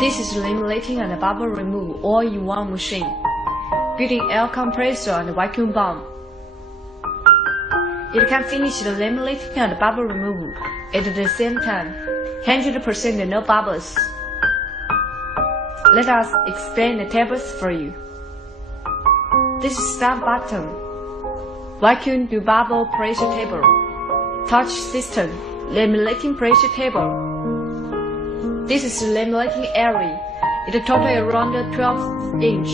This is laminating and bubble removal all in one machine, built-in air compressor and vacuum pump. It can finish the laminating and bubble removal at the same time, 100% no bubbles. Let us explain the tables for you. This is start button, vacuum to bubble pressure table, touch system, laminating pressure table. This is the laminating area. It total around 12 inch.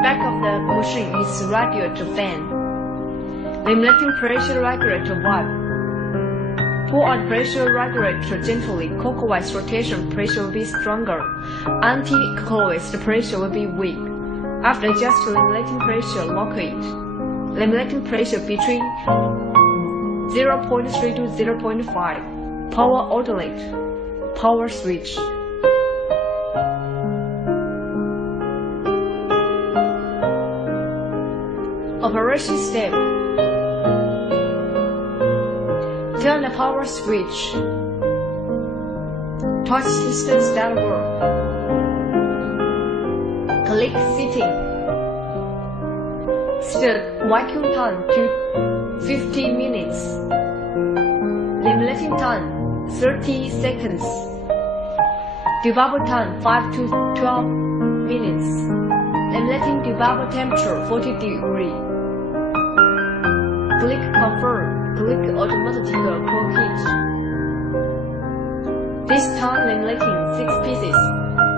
Back of the machine is radiator fan. Laminating pressure regulator valve. Pull on pressure regulator gently. Clockwise rotation pressure will be stronger. Anti-clockwise pressure will be weak. After adjust laminating pressure, lock it. Laminating pressure between 0.3 to 0.5. Power outlet. Power switch. Operation step. Turn the power switch. Touch system start work. Click setting. Set vacuum time to 15 minutes. Laminating time 30 seconds. Debubble time 5 to 12 minutes. Laminating debubble temperature 40 degrees. Click confirm. Click automatic clock heat. This time laminating 6 pieces.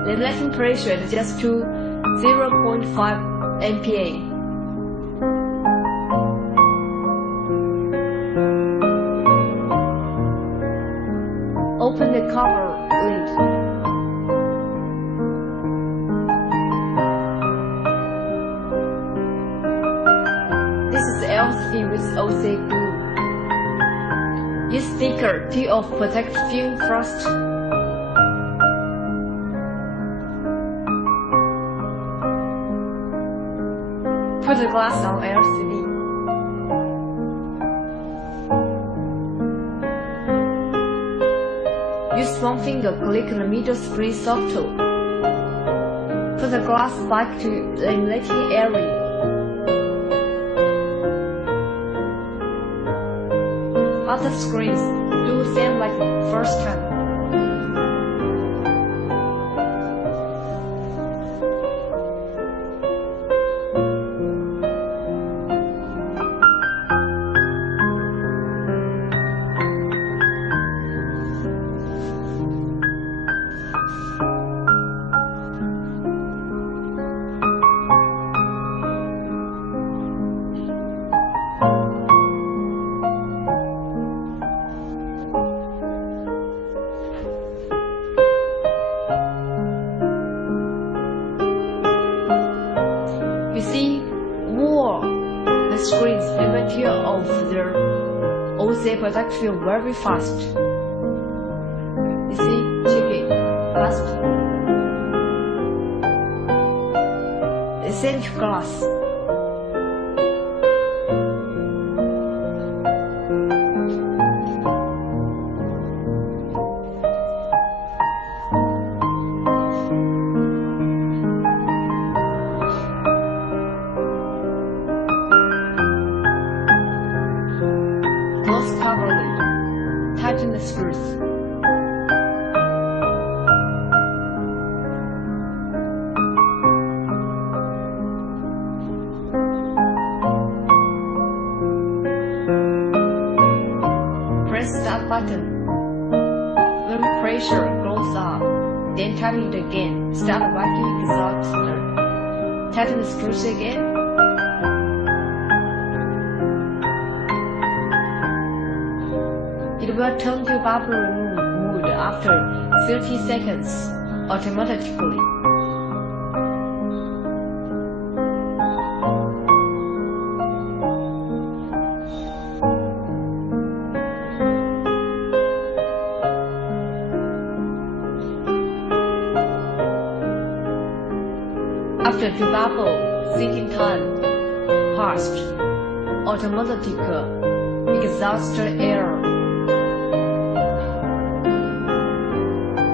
Laminating pressure adjust to 0.5 MPa. Open the cover lid. This is LCD with OC glue. Use sticker to off protect film first. Put the glass on LCD. Use one finger, click the middle screen softly. Put the glass back to the laminating area. Other screens, do the same like the first time. You see, the screens even tear off the OC product film very fast. You see, check it, fast. The same to glass. Close cover lid. Tighten the screws. Press start button. When pressure goes up, then tighten it again. Start vacuum exhauster. Tighten the screws again. It will turn to bubble removal mode after 30 seconds automatically. After the bubble setting time passed, automatic exhaust air.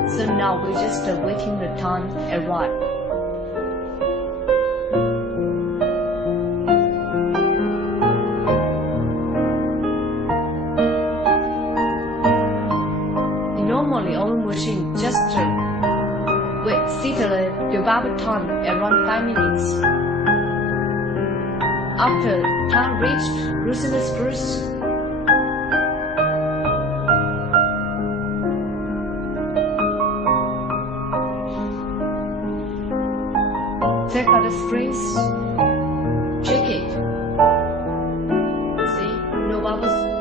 So now Now we're just waiting the time arrive. Normally our machine just wait steadily to bubble time around 5 minutes. After time reached loosen spruce. Check out the springs. Check it. See, no bubbles.